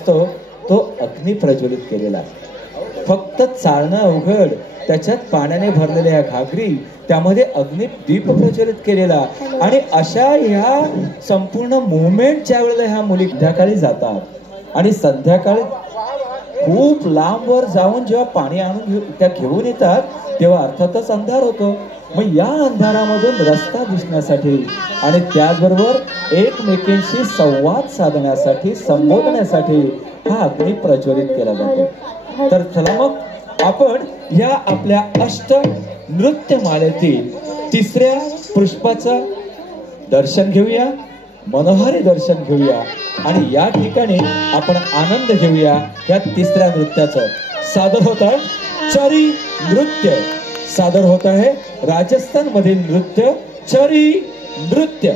असतो तो अग्नी प्रज्वलित केलेला. फक्त चालणं अवघड, त्याच्यात पाण्याने भरलेल्या ह्या घागरी, त्यामध्ये अग्नी दीप प्रज्वलित केलेला. आणि अशा ह्या संपूर्ण मुवमेंट ज्या वेळेला ह्या मुली संध्याकाळी जातात आणि संध्याकाळी खूप लांबवर जाऊन जेव्हा पाणी आणून त्या घेऊन येतात तेव्हा अर्थातच अंधार होतो. मग या अंधारामधून रस्ता दिसण्यासाठी आणि त्याचबरोबर एकमेकींशी संवाद साधण्यासाठी, संबोधण्यासाठी हा अग्नी प्रज्वलित केला जातो. तर चला मग आपण या आपल्या अष्ट नृत्य मालेतील तिसऱ्या पुष्पाचं दर्शन घेऊया, मनोहारी दर्शन घेऊया आणि या ठिकाणी आपण आनंद घेऊया. या तिसऱ्या नृत्याचं सादर होत आहे चरी नृत्य. सादर होत आहे राजस्थान मधील नृत्य चरी नृत्य.